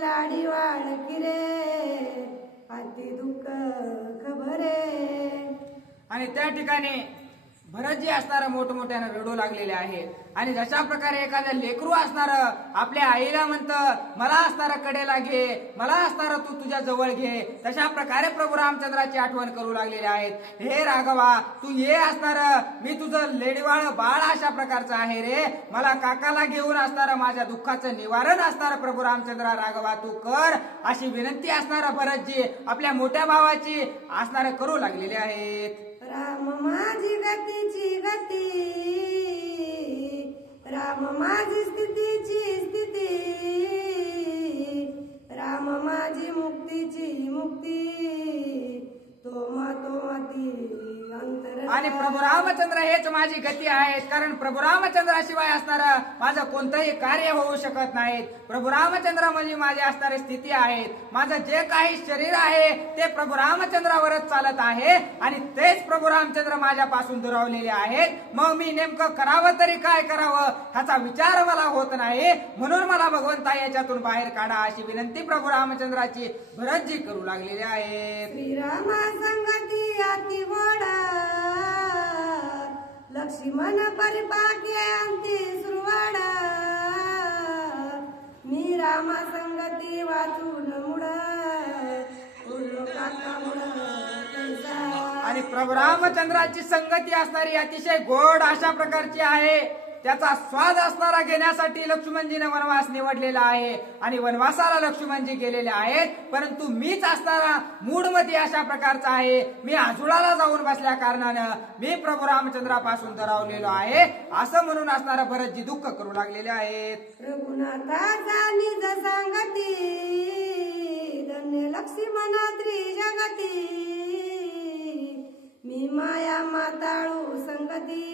लाडी वाळकी रे अति दुःख खबरे. आणि त्या ठिकाणी भरतजी असणार मोठमोठ्यानं रडू लागलेले आहे. आणि जशा प्रकारे एखादं लेकरू असणार आपल्या आईला म्हणतं मला असणार कडेला घे, मला असणार तू तुझ्या जवळ घे, तशा प्रकारे प्रभू रामचंद्राची आठवण करू लागलेले आहेत. हे राघवा तू ये असणार, मी तुझं लेडीवाळ बाळ अशा प्रकारचं आहे रे, मला काकाला घेऊन असणार माझ्या दुःखाचं निवारण असणार प्रभू रामचंद्रा राघवा तू कर, अशी विनंती असणार भरतजी आपल्या मोठ्या भावाची असणार करू लागलेले आहेत. राम माझी गतीची गती, राम माझी स्थितीची स्थिती, राम माझी मुक्तीची मुक्ती, तोमा तोमाती अंतर. आणि प्रभू रामचंद्र हेच माझी गती आहे, कारण प्रभू रामचंद्राशिवाय असणार माझं कोणतंही कार्य होऊ शकत नाहीत. प्रभू रामचंद्र म्हणजे माझी असणारी स्थिती आहेत, माझं जे काही शरीर आहे ते प्रभू रामचंद्रावरच चालत आहे आणि तेच प्रभू रामचंद्र माझ्यापासून दुरावलेले आहेत. मग मी नेमकं करावं तरी काय करावं ह्याचा विचार मला होत नाही, म्हणून मला भगवंता याच्यातून बाहेर काढा अशी विनंती प्रभू रामचंद्राची भरतजी करू लागलेली आहे. श्रीरामा संगती अति गोडा, लक्ष्मण परिपाके अंती सुरवाडा, मी रामा संगती वाचून मुड उरलो काका मुड. आणि प्रभू रामचंद्राची संगती असणारी अतिशय गोड अशा प्रकारची आहे, त्याचा स्वाद असणारा घेण्यासाठी लक्ष्मणजीने वनवास निवडलेला आहे आणि वनवासाला लक्ष्मणजी गेलेले आहेत. परंतु मीच असणारा मूडमध्ये अशा प्रकारचा आहे, मी आजुळाला जाऊन बसल्या कारणानं मी प्रभू रामचंद्रापासून दरावलेलो आहे असं म्हणून असणारा भरतजी दुःख करू लागलेले आहेत. रघुनाथाचा निज सांगती, धन्य लक्ष्मण त्रिजगती, मी माया माताळू संगती,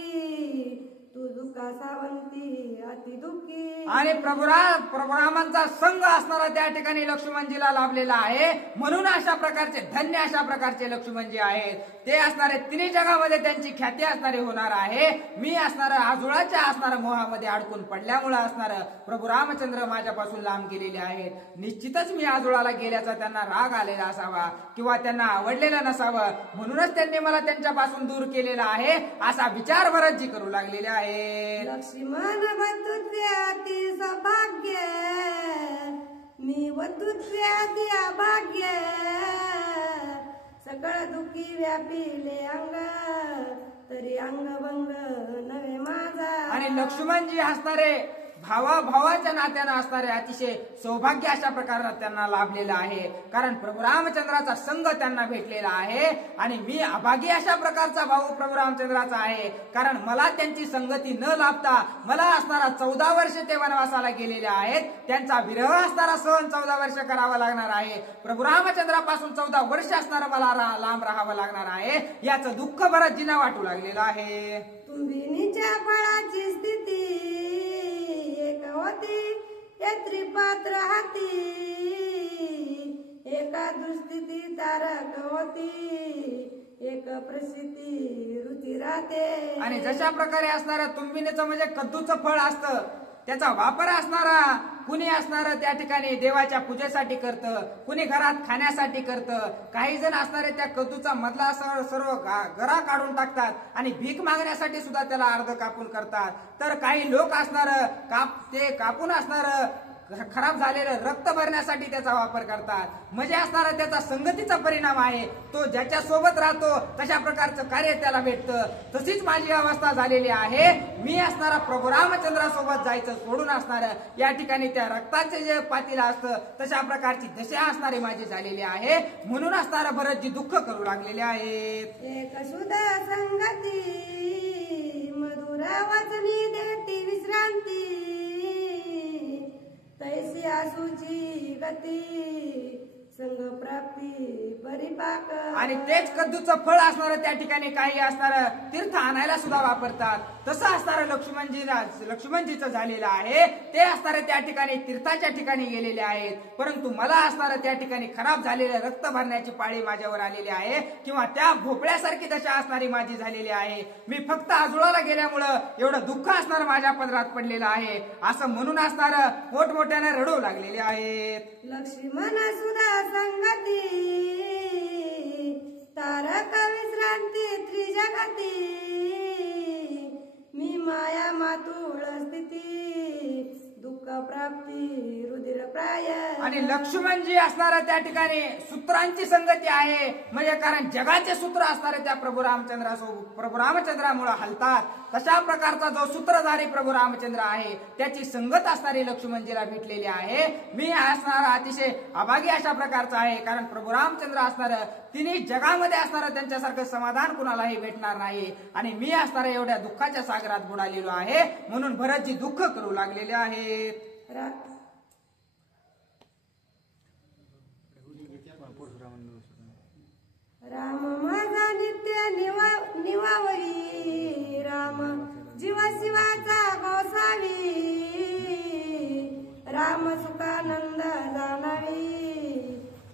तू दुःखा सावंती अति दुःखी. आणि प्रभू रामांचा संघ असणारा त्या ठिकाणी लक्ष्मणजीला लाभलेला आहे, म्हणून अशा प्रकारचे धन्य अशा प्रकारचे लक्ष्मणजी आहेत. ते असणारे तिन्ही जगामध्ये त्यांची ख्याती असणारी होणार आहे. मी असणार आजुळाच्या असणाऱ्या मोहामध्ये अडकून पडल्यामुळे असणार प्रभू रामचंद्र माझ्यापासून लांब गेलेले आहेत. निश्चितच मी आजुळाला गेल्याचा त्यांना राग आलेला असावा किंवा त्यांना आवडलेला नसावं, म्हणूनच त्यांनी मला त्यांच्यापासून दूर केलेला आहे असा विचार भरतजी करू लागलेले आहे. लक्ष्मण बंधुत्वे अति सौभाग्य, मी बंधुत्वे अति अभाग्य, सकळ दुखी व्यापिले अंग, तरी अंगभंग नव्हे माझा. आणि लक्ष्मणजी असणारे भावाच्या नात्यानं असणारे अतिशय सौभाग्य अशा प्रकारे त्यांना लाभलेलं आहे, कारण प्रभू रामचंद्राचा संघ त्यांना भेटलेला आहे. आणि मी अभागी अशा प्रकारचा भाऊ प्रभू रामचंद्राचा आहे, कारण मला त्यांची संगती न लाभता मला असणारा 14 वर्ष ते वनवासाला गेलेले आहेत, त्यांचा विरह असणारा सहन 14 वर्ष करावा लागणार आहे. प्रभू रामचंद्रापासून 14 वर्ष असणारा मला लांब राहावं लागणार आहे, याचं दुःख भरतजींना वाटू लागलेलं आहे. तुंबिनीच्या फळाची स्थिती होती हे त्रिपात्र हाती, एका दुस्थिती तारक होती, एक प्रसिद्धी रुची राहते. आणि जशा प्रकारे असणारा तुंबिनीचं म्हणजे कद्दूचं फळ असतं, त्याचा वापर असणारा कुणी असणार त्या ठिकाणी देवाच्या पूजेसाठी करतं, कुणी घरात खाण्यासाठी करतं, काही जण असणारे त्या कद्दूचा मधला सर्व गरा काढून टाकतात आणि भीक मागण्यासाठी सुद्धा त्याला अर्ध कापून करतात. तर काही लोक असणार ते कापून असणार खराब झालेलं रक्त भरण्यासाठी त्याचा वापर करतात. म्हणजे असणारा त्याचा संगतीचा परिणाम आहे, तो ज्याच्या सोबत राहतो तशा प्रकारचं कार्य त्याला भेटतं. तशीच माझी अवस्था झालेली आहे, मी असणारा प्रभू रामचंद्रासोबत जायचं सोडून असणार या ठिकाणी त्या रक्ताचे जे पातीला असतं तशा प्रकारची दशा असणारी माझी झालेली आहे, म्हणून असणारा भरतजी दुःख करू लागलेले आहेत. एक सुधा संगती मधुर वचनी देती विश्रांती, तैसी आसूची गती संग प्राप्ती परिपाक. आणि तेच कद्दूचं फळ असणारं त्या ठिकाणी काही असणारं तीर्थ आणायला सुद्धा वापरतात. तसं असणारं लक्ष्मणजीचं झालेलं आहे. ते असणारे त्या ठिकाणी तीर्थाच्या ठिकाणी गेलेले आहेत. परंतु मला असणारं त्या ठिकाणी खराब झालेलं रक्त भरण्याची पाळी माझ्यावर आलेली आहे, किंवा त्या भोपळ्यासारखी दशा असणारी माझी झालेली आहे. मी फक्त आजुळाला गेल्यामुळं एवढं दुःख असणार माझ्या पदरात पडलेलं आहे, असं म्हणून असणारं मोठमोठ्याने रडू लागलेले आहेत. लक्ष्मण सुधा संगती तारक विश्रांती त्रिजगती. मी माया मातुळ स्थिती दुःख प्राप्ती रुधिर प्राय. आणि लक्ष्मणजी असणारं त्या ठिकाणी सूत्रांची संगती आहे, म्हणजे कारण जगाचे सूत्र असणारे त्या प्रभू रामचंद्रामुळे हलतात. तशा प्रकारचा जो सूत्रधारी प्रभू रामचंद्र आहे त्याची संगत असणारी लक्ष्मणजीला भेटलेली आहे. मी असणारा अतिशय अभागी अशा प्रकारचा आहे, कारण प्रभू रामचंद्र असणारं तिन्ही जगामध्ये असणारं त्यांच्यासारखं समाधान कुणालाही भेटणार नाही. आणि मी असणाऱ्या एवढ्या दुःखाच्या सागरात बुडालेलो आहे, म्हणून भरतजी दुःख करू लागलेले आहेत. राम माझा नित्य निवावरी. राम जीव शिवाचा गोसावी. राम सुखानंद जाणावी.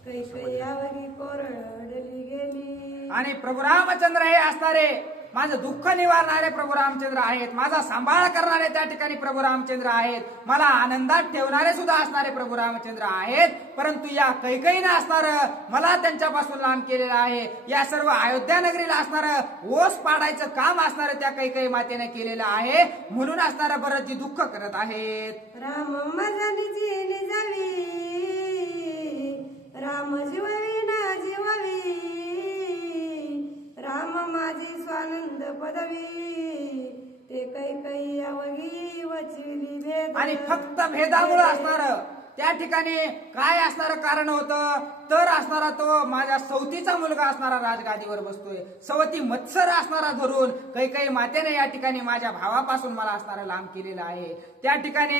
कैकयावरी कोरडली गेली. आणि प्रभू रामचंद्र हे असणारे माझं दुःख निवारणारे प्रभू रामचंद्र आहेत. माझा सांभाळ करणारे त्या ठिकाणी प्रभू रामचंद्र आहेत. मला आनंदात ठेवणारे सुद्धा असणारे प्रभू रामचंद्र आहेत. परंतु या कैकईनं असणारं मला त्यांच्यापासून लांब केलेलं आहे. या सर्व अयोध्या नगरीला असणारं ओस पाडायचं काम असणारं त्या कैकई मातेने केलेलं आहे, म्हणून असणारं भरतजी दुःख करत आहेत. राम माझा निजी निजावी. राम जीववी ना जीववी. राम माझी स्वानंद पदवी. ते कैकई अवघी वचविली भेद. आणि फक्त भेदामुळे असणारं त्या ठिकाणी काय असणारं कारण होतं तर असणारा तो माझ्या सवतीचा मुलगा असणारा राजगादीवर बसतोय. सवती मत्सर असणारा धरून कैकई मातेने या ठिकाणी माझ्या भावापासून मला असणारं लांब केलेलं आहे. त्या ठिकाणी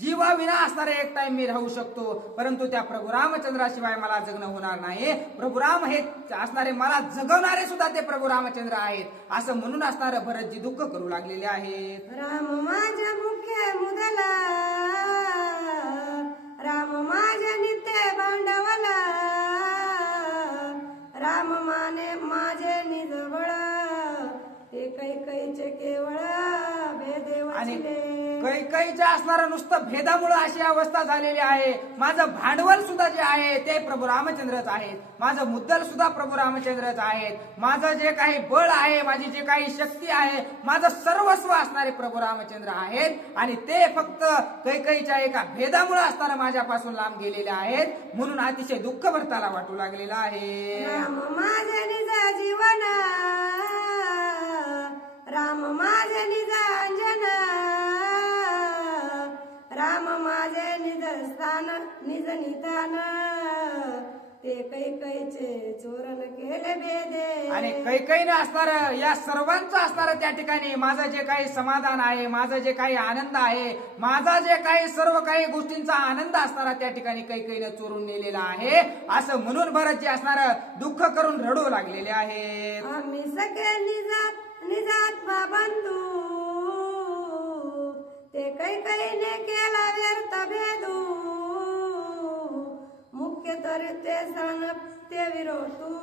जीवाविना असणारे एक टाइम मी राहू शकतो, परंतु त्या प्रभू रामचंद्राशिवाय मला जगणं होणार नाही. प्रभू राम हे असणारे मला जगवणारे सुद्धा ते प्रभू रामचंद्र आहेत, असं म्हणून असणारं भरतजी दुःख करू लागलेले आहेत. राम माझ्या मुख्य मुदला. राम माझ्या नित्य भांडवला. राम माने माझे निज बळ. ते कैकईचे केवळ भेदे वाचिले. कैकईच्या असणारं नुसतं भेदामुळे अशी अवस्था झालेली आहे. माझं भांडवल सुद्धा जे आहे ते प्रभू रामचंद्रच आहेत. माझं मुद्दल सुद्धा प्रभू रामचंद्रच आहेत. माझं जे काही बळ आहे, माझी जे काही शक्ती आहे, माझं सर्वस्व असणारे प्रभू रामचंद्र आहेत. आणि ते फक्त कैकईच्या एका भेदामुळे असणारं माझ्यापासून लांब गेलेले आहेत, म्हणून अतिशय दुःख भरताला वाटू लागलेलं आहे. राम माझे निज जीवन. राम माझे निज अंजन. राम माझे निज स्थान निज निधान. ते कैकईचे चोरण केले भेदे. आणि कैकईने असणार या सर्वांचं असणार त्या ठिकाणी माझं जे काही समाधान आहे, माझं जे काही आनंद आहे, माझा जे काही सर्व काही गोष्टींचा आनंद असणारा त्या ठिकाणी कैकईने चोरून नेलेला आहे, असं म्हणून भरतजी असणार दुःख करून रडू लागलेले आहेत. आम्ही सगळे निजात्मा बंधू. ते कैकईने केला व्यर्थ भेदू. मुख्य तर ते सण ते विरोधू.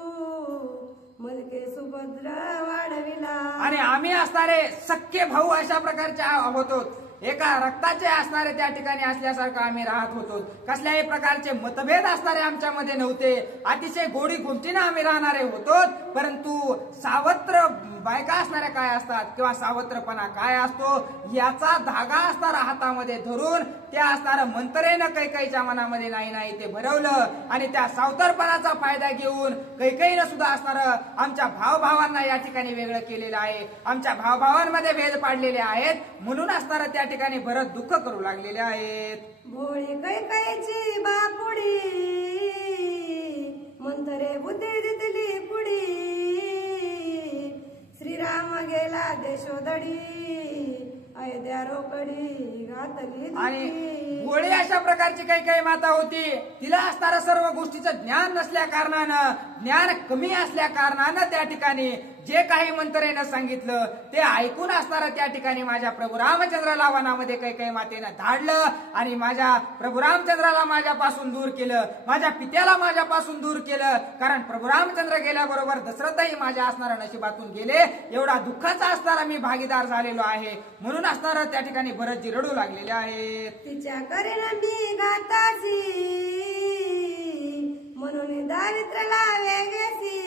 मलके सुभद्र वाढविला. आणि आम्ही असणारे सख्खे भाऊ अशा प्रकारचे होतो. एका रक्ताचे असणारे त्या ठिकाणी असल्यासारखं आम्ही राहत होतो. कसल्याही प्रकारचे मतभेद असणारे आमच्यामध्ये नव्हते. अतिशय गोडी गुमटीने आम्ही राहणारे होतो. परंतु सावत्र बायका असणाऱ्या काय असतात किंवा सावत्रपणा काय असतो याचा धागा असणारा हातामध्ये धरून त्या असणारं मंत्रेनं कैकईच्या मनामध्ये नाही ते भरवलं. आणि त्या सावतरपणाचा फायदा घेऊन कैकईनं सुद्धा असणारं आमच्या भावभावांना या ठिकाणी वेगळं केलेलं आहे. आमच्या भावभावांमध्ये भेद पाडलेले आहेत, म्हणून असणारं त्या ठिकाणी भरत दुःख करू लागलेले आहेत. भोळी कैकईची बापुडी. मंतरे बुद्धी दिली पुडी. श्रीराम गेला देशोदडी. अयोध्या रोकडी घातली. आणि भोळे अशा प्रकारची काही काही माता होती. तिला असणारं सर्व गोष्टीचं ज्ञान नसल्या कारणानं, ज्ञान कमी असल्या कारणानं त्या ठिकाणी जे काही मंत्रेनं सांगितलं ते ऐकून असणारं त्या ठिकाणी माझ्या प्रभू रामचंद्राला वनामध्ये काही काही मातेनं धाडलं आणि माझ्या प्रभू रामचंद्राला माझ्यापासून दूर केलं, माझ्या पित्याला माझ्यापासून दूर केलं. कारण प्रभू रामचंद्र गेल्याबरोबर दशरथही माझ्या असणाऱ्या नशिबातून गेले. एवढा दुःखाचा असणारा मी भागीदार झालेलो आहे. म्हणून असणारं त्या ठिकाणी भरतजी रडू लागलेले आहेत. तिच्या करेन मी गातासी म्हणून दारिद्र्याला वेगेसी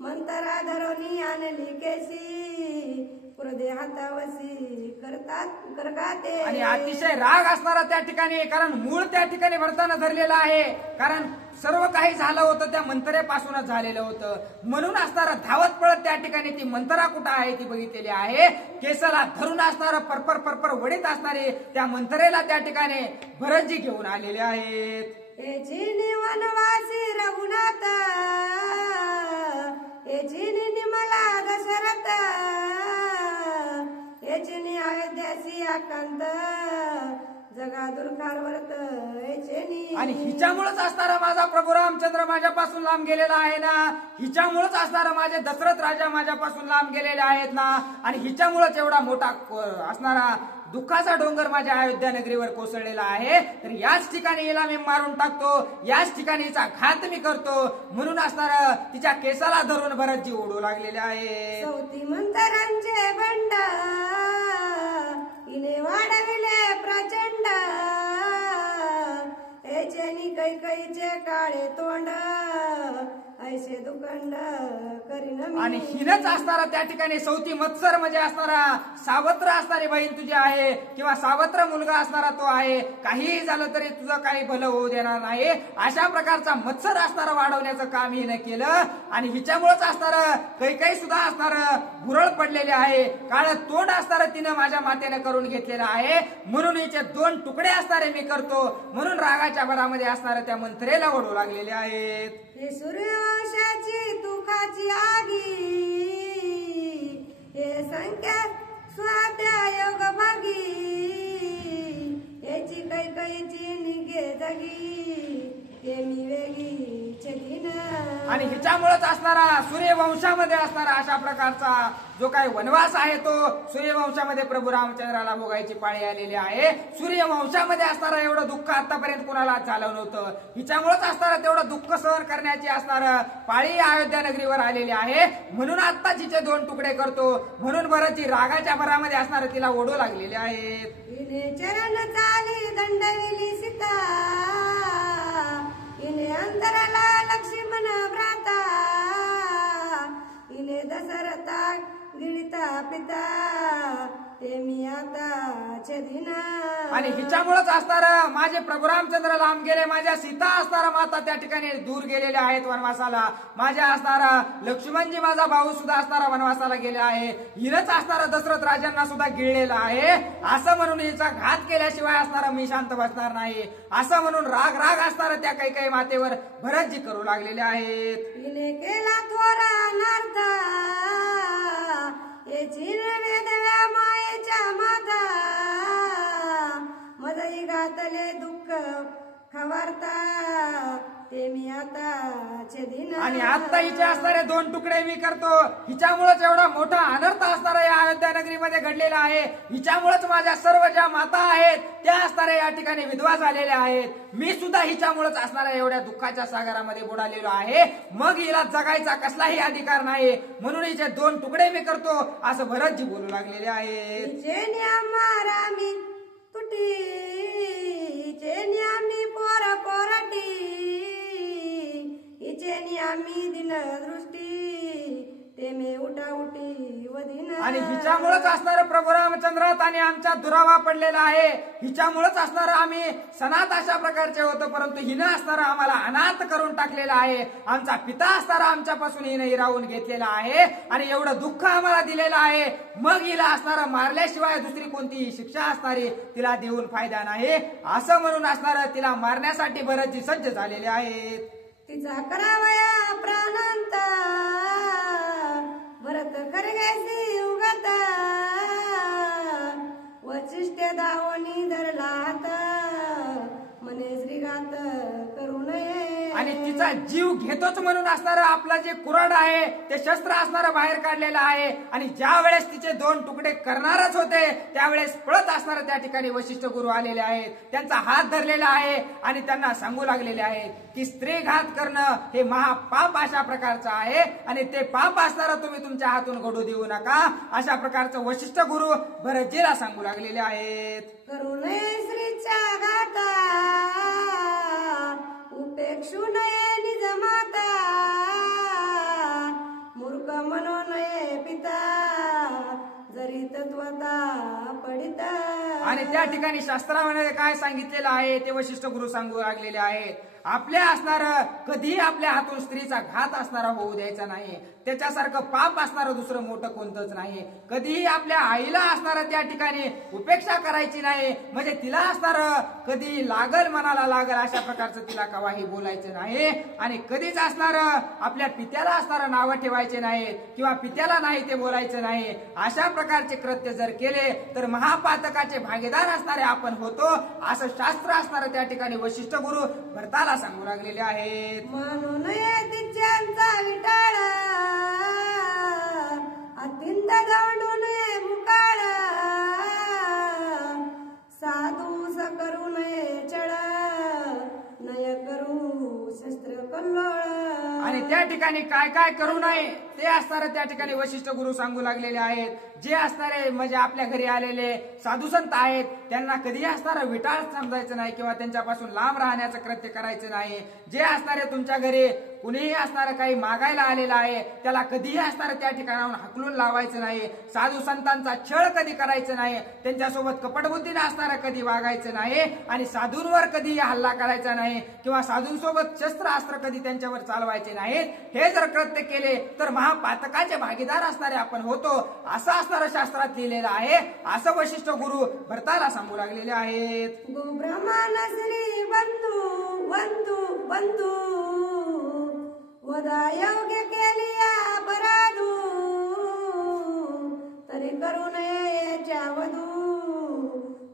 मंतरा धरोनी आणली केसी पुरदे हातावसी करतात करगाते. आणि अतिशय राग असणारा त्या ठिकाणी, कारण मूळ त्या ठिकाणी भरताना धरलेला आहे. कारण सर्व काही झालं होतं त्या मंतरेपासूनच झालेलं होतं. म्हणून असणारा धावत पळत त्या ठिकाणी ती मंतरा कुठं आहे ती बघितलेली आहे. केसाला धरून असणारं परपर परपर वडीत असणारे त्या मंतरेला त्या ठिकाणी भरतजी घेऊन आलेले आहेत. वनवासी रघुनाथ निर्मला दशरथ अयोध्यासी आकांत जगा दुर्कार व्रत. आणि हिच्यामुळेच असणारा माझा प्रभू रामचंद्र माझ्यापासून लांब गेलेला आहे ना. हिच्यामुळेच असणारा माझे दशरथ राजा माझ्यापासून लांब गेलेले आहेत ना. आणि हिच्यामुळेच एवढा मोठा असणारा दुःखाचा डोंगर माझ्या अयोध्या नगरीवर कोसळलेला आहे. तर याच ठिकाणी हिला मी मारून टाकतो, याच ठिकाणी हिचा घात मी करतो. म्हणून असणारा तिच्या केसाला धरून भरतजी ओढू लागलेले आहे. चौथी मंतरांचे बंड इने वाढविले प्रचंड याच्यानी कैकईचे काळे तोंड ऐसे दुखंड करीन. आणि हिनच असणारा त्या ठिकाणी सौती मत्सर म्हणजे असणारा सावत्र असणारी बहीण तुझी आहे किंवा सावत्र मुलगा असणारा तो आहे. काहीही झालं तरी तुझं काही भलं होऊ देणार नाही अशा प्रकारचा मत्सर असणारा वाढवण्याचं काम हिनं केलं. आणि हिच्यामुळेच असणारं काही सुद्धा असणारं भुरळ पडलेले आहे, काळ तोंड असणारं तिनं माझ्या मातेनं करून घेतलेलं आहे. म्हणून हिचे 2 तुकडे असणारे मी करतो. म्हणून रागाच्या भरामध्ये असणारं त्या मंत्रेला ओढू लागलेले आहेत. हे सूर्यवंशाची तुखाची आगी हे संख्या स्वाध्यायोग भागी याची कैकईची निघे जगी ते मी वेगी छेदीन. आणि हिच्यामुळेच असणारा सूर्यवंशामध्ये असणारा अशा प्रकारचा जो काही वनवास आहे तो सूर्यवंशामध्ये प्रभू रामचंद्राला भोगायची पाळी आलेली आहे. सूर्यवंशामध्ये असणारा एवढं दुःख आतापर्यंत कुणाला झालं नव्हतं. हिच्यामुळेच असणारा तेवढं दुःख सहन करण्याची असणारं पाळी अयोध्या नगरीवर आलेली आहे. म्हणून आता तिचे 2 तुकडे करतो. म्हणून भरतजी रागाच्या भरामध्ये असणारं तिला ओढू लागलेले आहेत. चरण चाली दंडविली सीता इने अंतराला लक्ष्मण भ्राता इने दशरथा गिळिता पिता ते मी आता छेदीन. आणि हिच्यामुळेच असणारं माझे प्रभू रामचंद्र लांब गेले, माझ्या सीता असणारा माता त्या ठिकाणी दूर गेलेल्या आहेत वनवासाला. माझ्या असणारा लक्ष्मणजी माझा भाऊ सुद्धा असणारा वनवासाला गेले आहे. हिनच असणारा दशरथ राजांना सुद्धा गिळलेला आहे. असं म्हणून हिचा घात केल्याशिवाय असणारा मी शांत बसणार नाही असं म्हणून राग असणारा त्या काही मातेवर भरतजी करू लागलेले आहेत. हिने केला थोरा अनर्थ याची वेदव्या मायेच्या माता मजई घातले दुःख खवारता ते मी आता छेदीन. आणि आता हिचे असणारे 2 तुकडे मी करतो. हिच्यामुळेच एवढा मोठा अनर्थ असणारा या अयोध्या नगरीमध्ये घडलेला आहे. हिच्यामुळेच माझ्या सर्व ज्या माता आहेत त्या असणाऱ्या या ठिकाणी विधवा झालेल्या आहेत. मी सुद्धा हिच्यामुळेच असणाऱ्या एवढ्या दुःखाच्या सागरामध्ये बुडालेलो आहे. मग हिला जगायचा कसलाही अधिकार नाही. म्हणून हिचे 2 तुकडे मी करतो असं भरतजी बोलू लागलेले आहेत. मी तुटी आम्ही पोर पोराटी इचेनी आम्ही दिन दृष्टी ते मी उठा उठी वदिन. आणि हिच्यामुळेच असणारं प्रभू रामचंद्रात आणि आमच्या दुरावा पडलेला आहे. हिच्यामुळेच असणारं आम्ही सनात अशा प्रकारचे होतो, परंतु हिनं असणारं आम्हाला अनाथ करून टाकलेला आहे. आमचा पिता असणारा आमच्यापासून हिनं हिरावून घेतलेला आहे आणि एवढं दुःख आम्हाला दिलेलं आहे. मग हिला असणारं मारल्याशिवाय दुसरी कोणतीही शिक्षा असणारी तिला देऊन फायदा नाही असं म्हणून असणारं तिला मारण्यासाठी भरतजी सज्ज झालेले आहेत. तिचा करावया प्राणांत भरत खरगेसी उगत वचिष्ठ दावणी धरला घात करू नये. आणि तिचा जीव घेतोच म्हणून असणारं आपलं जे कुऱ्हाड आहे ते शस्त्र असणारं बाहेर काढलेलं आहे. आणि ज्या वेळेस तिचे 2 तुकडे करणारच होते त्यावेळेस पळत असणारं त्या ठिकाणी वशिष्ठ गुरु आलेले आहेत. त्यांचा हात धरलेला आहे आणि त्यांना सांगू लागलेले आहेत की स्त्री घात करणं हे महापाप अशा प्रकारचं आहे आणि ते पाप असणारं तुम्ही तुमच्या हातून घडू देऊ नका. अशा प्रकारचं वशिष्ठ गुरु भरतजीला सांगू लागलेले आहेत. करू नये स्त्रीच्या घाता उपेक्षू नये निज माता मूर्ख म्हणू नये पिता जरी तत्वता पडिता. आणि त्या ठिकाणी शास्त्रामध्ये काय सांगितलेलं आहे ते वशिष्ठ गुरु सांगू लागलेले आहेत. आपल्या असणार कधीही आपल्या हातून स्त्रीचा घात असणारा होऊ द्यायचा नाही. त्याच्यासारखं पाप असणारं दुसरं मोठं कोणतंच नाही. कधीही आपल्या आईला असणारं त्या ठिकाणी उपेक्षा करायची नाही. म्हणजे तिला असणारं कधी लागल मनाला लागल अशा प्रकारचं तिला कवाही बोलायचं नाही. आणि कधीच असणारं आपल्या पित्याला असणारं नावं ठेवायचे नाही किंवा पित्याला नाही ते बोलायचं नाही. अशा प्रकारचे कृत्य जर केले तर महापातकाचे भागीदार असणारे आपण होतो असं शास्त्र असणारं त्या ठिकाणी वशिष्ठ गुरु भरताला सांगू लागलेले आहेत. म्हणू नये तिच्यांचा विटाळ अत्यंत दौडू नये मुकाळ साधू करू नये चढ नय करू शस्त्र कल्लोळ. आणि त्या ठिकाणी काय काय करू नये ते असणारे त्या ठिकाणी वशिष्ठ गुरु सांगू लागलेले आहेत. जे असणारे म्हणजे आपल्या घरी आलेले साधू संत आहेत त्यांना कधीही असणारं विटाळ समजायचं नाही किंवा त्यांच्यापासून लांब राहण्याचं कृत्य करायचं नाही. जे असणारे तुमच्या घरी कुणीही असणारं काही मागायला आलेलं आहे त्याला कधीही असणारं त्या ठिकाणाहून हाकलून लावायचं नाही. साधू संतांचा छळ कधी करायचं नाही. त्यांच्यासोबत कपटबुद्धीने असणारं कधी वागायचं नाही. आणि साधूंवर कधीही हल्ला करायचा नाही किंवा साधूंसोबत शस्त्र अस्त्र कधी त्यांच्यावर चालवायचे नाहीत. हे जर कृत्य केले तर महापातकाचे भागीदार असणारे आपण होतो असं असणारं शास्त्रात लिहिलेलं आहे. असं वशिष्ठ गुरु भरताला सांगू लागलेले आहेत. गोब्रह्मण श्री बंधू बंधू बंधू वदा योग्य केली अपराधू तरी करू नये वधू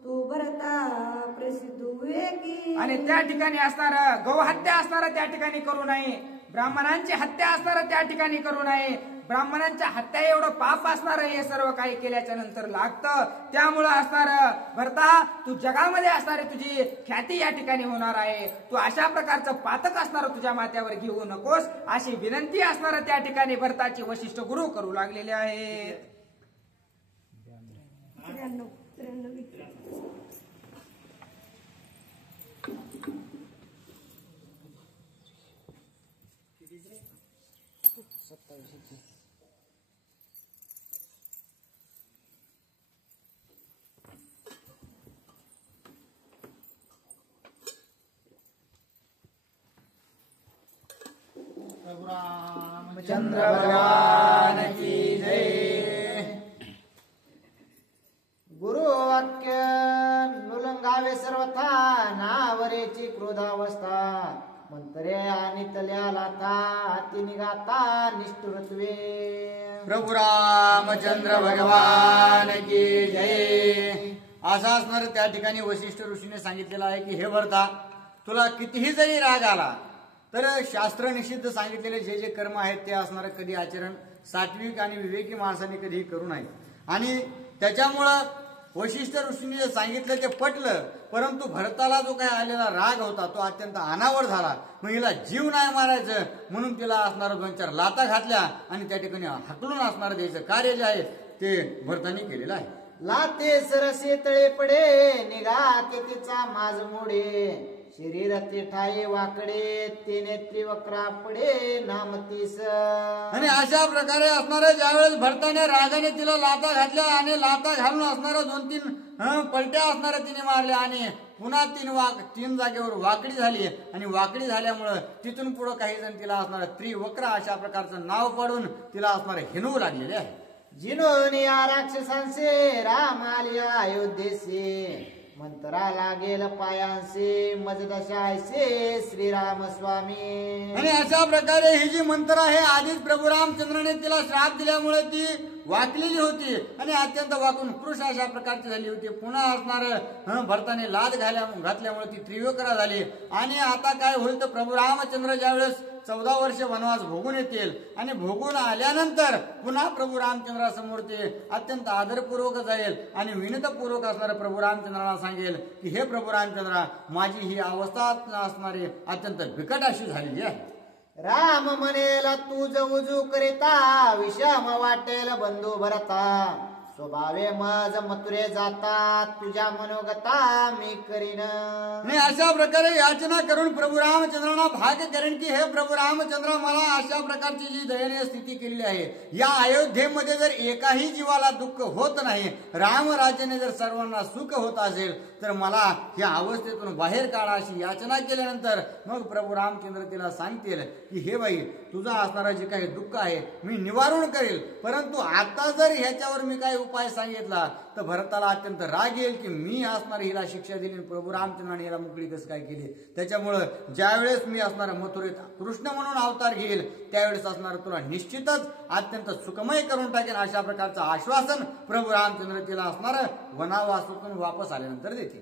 तू भरता प्रसिद्ध की. आणि त्या ठिकाणी असणारं गौहत्या असणारं त्या ठिकाणी करू नये. ब्राह्मणांची हत्या असणारं त्या ठिकाणी करू नये. ब्राह्मणांच्या हत्या एवढं पाप असणारं हे सर्व काही केल्याच्या नंतर लागतं. त्यामुळं असणारं भरता तू जगामध्ये असणारी तुझी ख्याती या ठिकाणी होणार आहे. तू अशा प्रकारचं पातक असणारं तुझ्या माथ्यावर घेऊ नकोस अशी विनंती असणारं त्या ठिकाणी भरताची वशिष्ठ गुरु करू लागलेले आहेत. रामचंद्र भगवान की जय. गुरु वाक्य नुलंगावे सर्वथा नावरेची क्रोधावस्था मंत्रे आणि तल्याला ती निघाता निष्ठुरत्वे. प्रभू रामचंद्र भगवान की जय. असा असणार त्या ठिकाणी वशिष्ठ ऋषीने सांगितलेलं आहे की हे भरता तुला कितीही जरी राग आला तर शास्त्र निषिद्ध सांगितलेले जे जे कर्म आहेत ते असणारं कधी आचरण सात्विक आणि विवेकी माणसाने कधीही करू नये. आणि त्याच्यामुळं वशिष्ठ ऋषीने जे सांगितलं ते पटलं. परंतु भरताला जो काही आलेला राग होता तो अत्यंत अनावर झाला. मग हिला जीव नाही मारायचं म्हणून तिला असणारं 2-4 लाथा घातल्या आणि त्या ठिकाणी हाकलून असणारं द्यायचं कार्य जे आहे ते भरताने केलेलं आहे. लाते सरसे तळे पडे निघाते तिचा माज मोडे शरीर ते ठाये वाकडे ते नेत्री वक्रा पडे नामतीस. आणि अशा प्रकारे असणाऱ्या ज्यावेळेस भरताने रागाने तिला लाथा घातल्या आणि लाथा घालून असणाऱ्या 2-3 पलट्या असणाऱ्या तिने मारल्या आणि पुन्हा 3 जागेवर वाकडी झाली. आणि वाकडी झाल्यामुळं तिथून पुढे काही जण तिला असणाऱ्या त्रिवक्रा अशा प्रकारचं नाव पाडून तिला असणारे हिणवू लागलेले आहे. जिनोनी या राक्षसांचे राम आले अयोध्येसे मंत्रा लागेल पायांसे मजदशायसे श्रीराम स्वामी. आणि अशा प्रकारे ही जी मंत्र आहे आधीच प्रभू रामचंद्राने तिला श्राप दिल्यामुळे ती वाकलेली होती आणि अत्यंत वाकून कृश अशा प्रकारची झाली होती. पुन्हा असणार भरताने लाद घातल्यामुळे ती त्रिविक्रा झाली. आणि आता काय होईल तर प्रभू रामचंद्र ज्यावेळेस 14 वर्ष वनवास भोगून येतील आणि भोगून आल्यानंतर पुन्हा प्रभू रामचंद्रासमोर ते अत्यंत आदरपूर्वक जाईल आणि विनतपूर्वक असणारे प्रभू रामचंद्राला सांगेल की हे प्रभू रामचंद्रा, माझी ही अवस्था असणारी अत्यंत बिकट अशी झालेली आहे. राम म्हणेल तुझ उजू करिता विषम वाटेल बंधू भरता स्वभावे मज मथुरे जाता तुझ्या मनोगता मी करीन. आणि अशा प्रकारे याचना करून प्रभू रामचंद्रांना भाग करेन की हे प्रभू रामचंद्र, मला अशा प्रकारची जी दयनीय स्थिती केलेली आहे, या अयोध्येमध्ये जर एकाही जीवाला दुःख होत नाही, रामराज्याने जर सर्वांना सुख होत असेल तर मला या अवस्थेतून बाहेर काढा अशी याचना केल्यानंतर मग प्रभू रामचंद्र तिला सांगतील की हे बाई, तुझा असणारा जे काही दुःख आहे मी निवारण करेल, परंतु आता जर ह्याच्यावर मी काही उपाय सांगितला तर भरताला अत्यंत राग येईल की मी असणार हिला शिक्षा दिली, प्रभू रामचंद्राने हिला मोकळी कसं काय केली. त्याच्यामुळं ज्यावेळेस मी असणार मथुरेत कृष्ण म्हणून अवतार घेईल त्यावेळेस असणार तुला निश्चितच अत्यंत सुखमय करून टाकेल अशा प्रकारचं आश्वासन प्रभू रामचंद्र तिला असणार वनावासातून वापस आल्यानंतर देतील.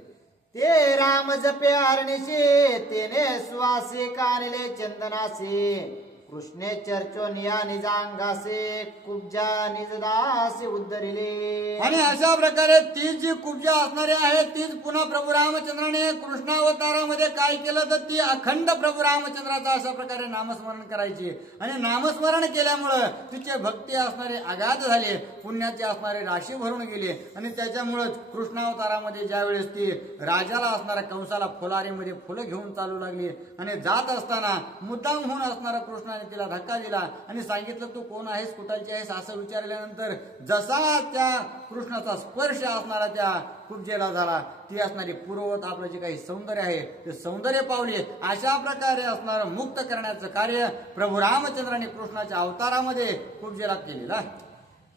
ते राम जपे हरणीशी तेने सुवासे कानले चंदनासे कृष्णे चर्चो निया निजांगासे कुब्जा निजदासे उद्धरिले. आणि अशा प्रकारे ती जी कुब्जा असणारी आहे तीच पुन्हा प्रभू रामचंद्राने कृष्णावतारामध्ये काय केलं तर ती अखंड प्रभू रामचंद्राचा अशा प्रकारे नामस्मरण करायची आणि नामस्मरण केल्यामुळं तिचे भक्ती असणारे अगाध झाले, पुण्याचे असणारे राशी भरून गेले आणि त्याच्यामुळं कृष्णावतारामध्ये ज्यावेळेस ती राजाला असणाऱ्या कंसाला फुलारीमध्ये फुलं घेऊन चालू लागली आणि जात असताना मुद्दाम होऊन असणारा कृष्ण तिला धक्का दिला आणि सांगितलं तू कोण आहेस, कुठालची आहेस असं विचारल्यानंतर जसा त्या कृष्णाचा स्पर्श असणारा त्या कुब्जेला झाला, ती असणारी पूर्ववत आपलं जे काही सौंदर्य आहे ते सौंदर्य पावले. अशा प्रकारे असणारं मुक्त करण्याचं कार्य प्रभू रामचंद्राने कृष्णाच्या अवतारामध्ये कुब्जेला केलेलं आहे.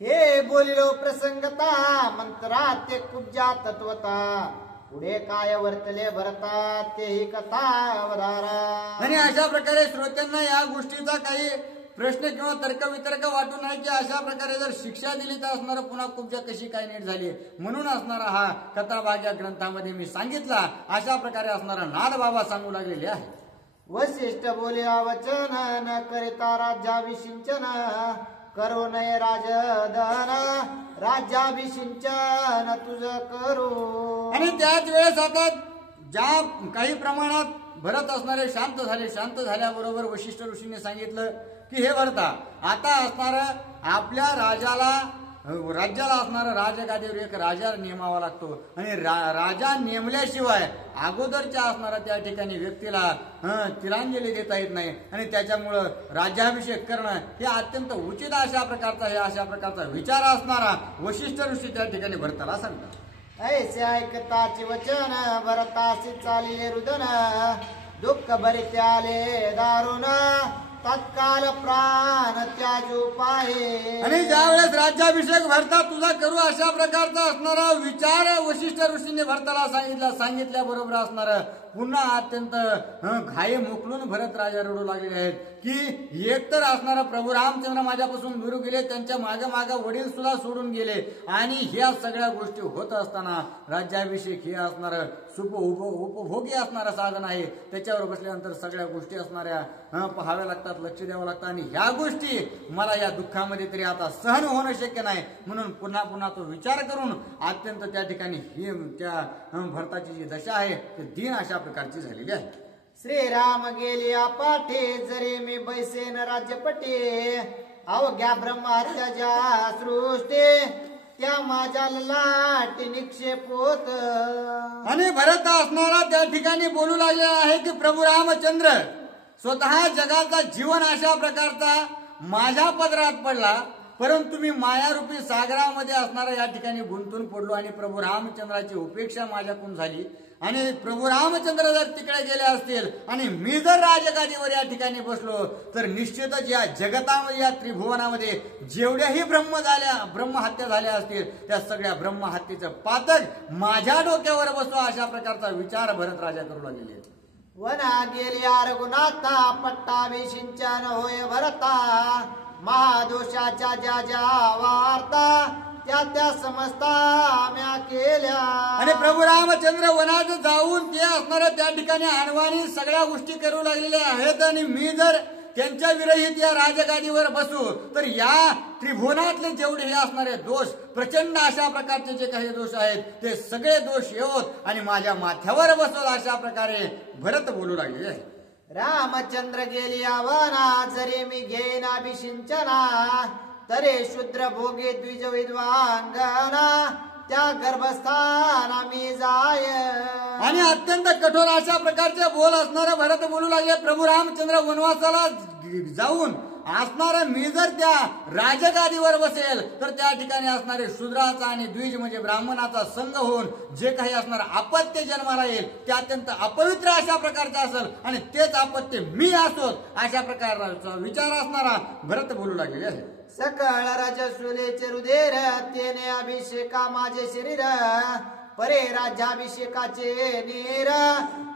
हे बोलिलो प्रसंगता मंत्रात ते कुब्जा तत्वता पुढे काय वर्तले भरता तेही कथा अवधारा. आणि अशा प्रकारे श्रोत्यांना या गोष्टीचा काही प्रश्न किंवा तर्कवितर्क वाटू नये की अशा प्रकारे जर शिक्षा दिली तर असणार पुन्हा कुब्जा कशी काय नीट झाली, म्हणून असणारा हा कथाभाग या ग्रंथामध्ये मी सांगितला. अशा प्रकारे असणारा नाद बाबा सांगू लागलेले आहे. वशिष्ठ बोलिया वचन न करिता राज्याभिषिंचन करो नये राजधन राज्याभिषिंचन तुझ करू. आणि त्याच वेळेस आता ज्या काही प्रमाणात भरत असणारे शांत झाले, शांत झाल्याबरोबर वशिष्ठ ऋषीने सांगितलं की हे भरता, आता असणार आपल्या राज्याला असणारा राजगादीवर एक राजा नेमावा लागतो आणि राजा नेमल्याशिवाय अगोदरच्या असणारा त्या ठिकाणी व्यक्तीला तिलांजली देता येत नाही आणि त्याच्यामुळं राज्याभिषेक करणं हे अत्यंत उचित अशा प्रकारचा विचार असणारा वशिष्ठ ऋषी त्या ठिकाणी भरताला सांगतात. ऐसे ऐकताचे वचन भरतासी चालिले रुदन दुःख भरिते आले दारुण तत्काल प्राण त्याजू पाहे. आणि ज्यावेळेस राज्याभिषेक भरता तुझा करू अशा प्रकारचा असणारा विचार वशिष्ठ ऋषीने भरताला सांगितल्याबरोबर असणार पुन्हा अत्यंत घाई मोकलून भरत राजा रडू लागलेले आहेत की एकतर असणारा प्रभू रामचंद्र माझ्यापासून दूर गेले, त्यांच्या मागे वडील सुद्धा सोडून गेले आणि ह्या सगळ्या गोष्टी होत असताना राज्याभिषेक हे असणार उपभोगी असणारं साधन आहे. त्याच्यावर बसल्यानंतर सगळ्या गोष्टी असणाऱ्या पाहाव्या लागतात, लक्ष द्यावं लागतं आणि ह्या गोष्टी मला या दुःखामध्ये तरी आता सहन होणं शक्य नाही, म्हणून पुन्हा तो विचार करून अत्यंत त्या ठिकाणी ही त्या भरताची जी दशा आहे ती दीन अशा प्रकारची झालेली आहे. श्रीराम गेलिया पाठे जरी मी बैसेन राज्यपटे अवघ्या ब्रह्महत्याच्या सृष्टी त्या माझ्या लाटी निक्षेप होत. आणि भरत असणारा त्या ठिकाणी बोलू लागले आहे की प्रभू रामचंद्र स्वतः जगाचा जीवन अशा प्रकारचा माझ्या पदरात पडला, परंतु मी मायारूपी सागरामध्ये असणारा या ठिकाणी गुंतून पडलो आणि प्रभू रामचंद्राची उपेक्षा माझ्याकडून झाली. आणि प्रभू रामचंद्र जर तिकडे गेले असतील आणि मी जर राजगादीवर या ठिकाणी बसलो तर निश्चितच या जगतामध्ये या त्रिभुवनामध्ये जेवढ्याही ब्रह्महत्या झाल्या असतील त्या सगळ्या ब्रह्महत्येचं पातक माझ्या डोक्यावर बसतो अशा प्रकारचा विचार भरत राजा करू लागलेले आहेत. वना गेलिया रघुनाथा पट्टाभिषिंचन होय भरता महादोषाच्या ज्या ज्या वार्ता त्या समजता म्या केल्या. आणि प्रभू रामचंद्र वनात जाऊन ते असणाऱ्या त्या ठिकाणी आणवानी सगळ्या गोष्टी करू लागलेल्या आहेत. आणि मी जर त्यांच्या विरहित या राजगादीवर बसू तर या त्रिभुवनातले जेवढे हे असणारे दोष, प्रचंड अशा प्रकारचे जे काही दोष आहेत ते सगळे दोष येवत आणि माझ्या माथ्यावर बसवत, अशा प्रकारे भरत बोलू लागले आहे. रामचंद्र गेली आवना, जरी मी घेईन अभिषिंचना, तरे शूद्र भोगे द्विज विद्वांगना, त्या गर्भस्थाना मी जाय. आणि अत्यंत कठोर अशा प्रकारचे बोल असणारे भरत बोलू लागले. प्रभू रामचंद्र वनवासाला जाऊन असणारे मी जर त्या राजगादीवर बसेल तर त्या ठिकाणी असणारे शूद्राचा आणि द्विज म्हणजे ब्राह्मणाचा संघ होऊन जे काही असणार अपत्य जन्माला येईल ते अत्यंत अपवित्र अशा प्रकारचे असेल आणि तेच अपत्य मी असोत, अशा प्रकारचा विचार असणारा भरत बोलू लागलेले आहे. सकळ रजसुलेचे रुदेर, तेने अभिषेका माझे शरीर, परे राज्याभिषेकाचे नीर,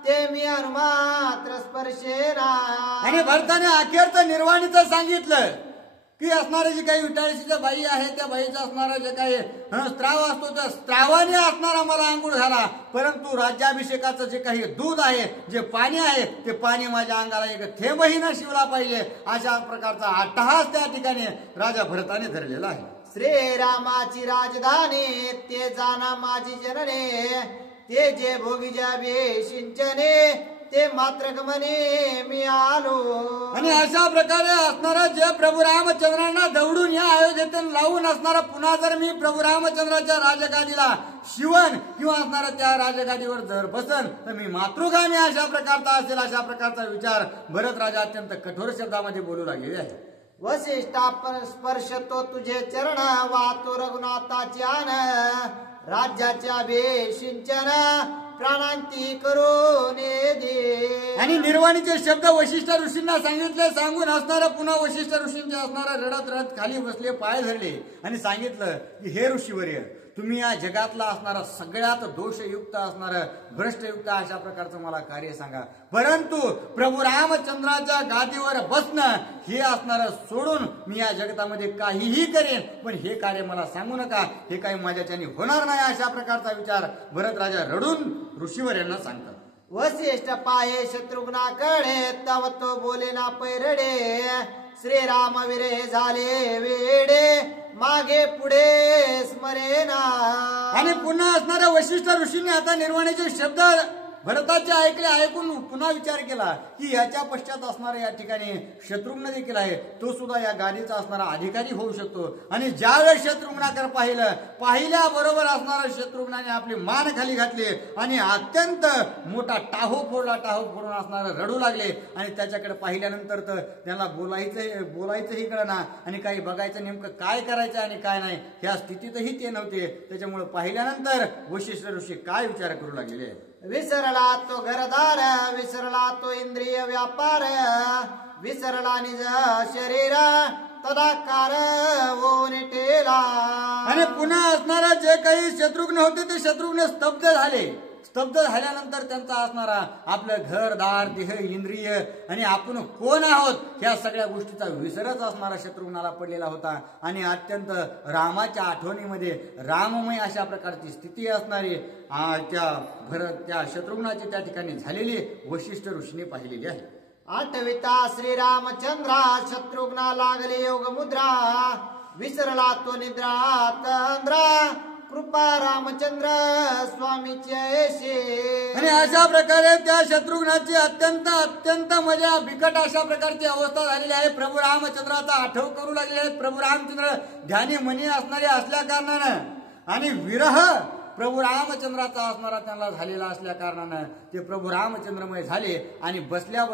ते मी अनुमात्र स्पर्शेना. आणि भरताने अखेरचं निर्वाणीचं सांगितलं की असणारे जी काही विटाळशीच्या बाई आहे त्या बाईचा असणारा जे काही स्त्राव असतो त्या स्त्रावाने असणारा मला आंघोळ झाला, परंतु राज्याभिषेकाचं जे काही दूध आहे, जे पाणी आहे, ते पाणी माझ्या अंगाला एक थेंबही न शिवला पाहिजे, अशा प्रकारचा अट्टहास त्या ठिकाणी राजा भरताने धरलेला आहे. श्रीरामाची राजधानी, ते जाना माझी जनने, ते जे भोगीच्या सिंचने, ते मात्र गमने मी आलो. आणि अशा प्रकारे असणारा जे प्रभू रामचंद्रांना दौडून या अयोध्येतून लावून असणारा पुन्हा जर मी प्रभू रामचंद्राच्या राजगादीला शिवन किंवा असणारा त्या राजगादीवर जर बसन तर मी मातृगामी अशा प्रकारचा असेल, अशा प्रकारचा विचार भरत राजा अत्यंत कठोर शब्दामध्ये बोलू लागलेले आहे. वसिष्ठा स्पर्श तो तुझे चरण, वातो रघुनाथाची आन, राज्याच्या अभिषिंचन, प्राणांती करून दे. आणि निर्वाणीचे शब्द वशिष्ठ ऋषींना सांगितले. सांगून असणारा पुन्हा वशिष्ठ ऋषींचे असणारा रडत रडत खाली बसले, पाय धरले आणि सांगितलं की हे ऋषीवर्य, तुम्ही या जगातला असणारा सगळ्यात दोषयुक्त असणारं भ्रष्टयुक्त अशा प्रकारचं मला कार्य सांगा, परंतु प्रभू रामचंद्राच्या गादीवर बसणं हे असणारं सोडून मी या जगतामध्ये काहीही करेन, पण हे कार्य मला सांगू नका, हे काही माझ्याच्याने होणार नाही, अशा प्रकारचा विचार भरत राजा रडून ऋषीवर्यांना सांगतात. वसिष्ठ पाये शत्रुघ्नाकडे, तव तो बोले ना पैरडे, श्रीराम विरे झाले वेडे, मागे पुढे स्मरेना. आणि पुन्हा असणाऱ्या वशिष्ठ ऋषींनी आता निर्वाणीचे शब्द भरताचे ऐकले. ऐकून पुन्हा विचार केला की याच्या पश्चात असणारा या ठिकाणी शत्रुघ्न देखील आहे, तो सुद्धा या गादीचा असणारा अधिकारी होऊ शकतो. आणि ज्यावेळेस शत्रुघ्नाकडे पाहिल्याबरोबर असणारा शत्रुघ्नाने आपली मान खाली घातली आणि अत्यंत मोठा टाहो फोडून असणारा रडू लागले. आणि त्याच्याकडे पाहिल्यानंतर तर त्याला बोलायचंही कळना आणि काही बघायचं नेमकं काय करायचं आणि काय नाही ह्या स्थितीतही ते नव्हते. त्याच्यामुळे पाहिल्यानंतर वशिष्ठ ऋषी काय विचार करू लागलेले. विसरला तो घरदार, विसरला तो इंद्रिय व्यापार, विसरला निज शरीर, तदाकार होऊन टेला. आणि पुन्हा असणारा जे काही शत्रुघ्न होते ते शत्रुघ्न स्तब्ध झाले. स्तब्ध झाल्यानंतर त्यांचा असणारा आपलं घरदार, देह, इंद्रिय आणि आपण कोण आहोत ह्या सगळ्या गोष्टीचा विसरच असणारा शत्रुघ्नाला पडलेला होता. आणि अत्यंत रामाच्या आठवणीमध्ये राममय अशा प्रकारची स्थिती असणारी त्या शत्रुघ्नाची त्या ठिकाणी झालेली वशिष्ठ ऋषीने पाहिलेली आहे. आठविता श्रीरामचंद्रा, शत्रुघ्ना लागले योग मुद्रा, विसरला तो निद्रा तंद्रा, कृपा रामचंद्र स्वामीची ऐशी. आणि अशा प्रकारे त्या शत्रुघ्नाची अत्यंत म्हणजे बिकट अशा प्रकारची अवस्था झालेली आहे. प्रभू रामचंद्राचा आठव करू लागले आहेत. प्रभू रामचंद्र ध्यानी मनी असणारे असल्या कारणानं आणि विरह प्रभू रामचंद्राचा असणारा त्यांना झालेला असल्या कारणानं ते प्रभू रामचंद्रमय झाले आणि बसल्या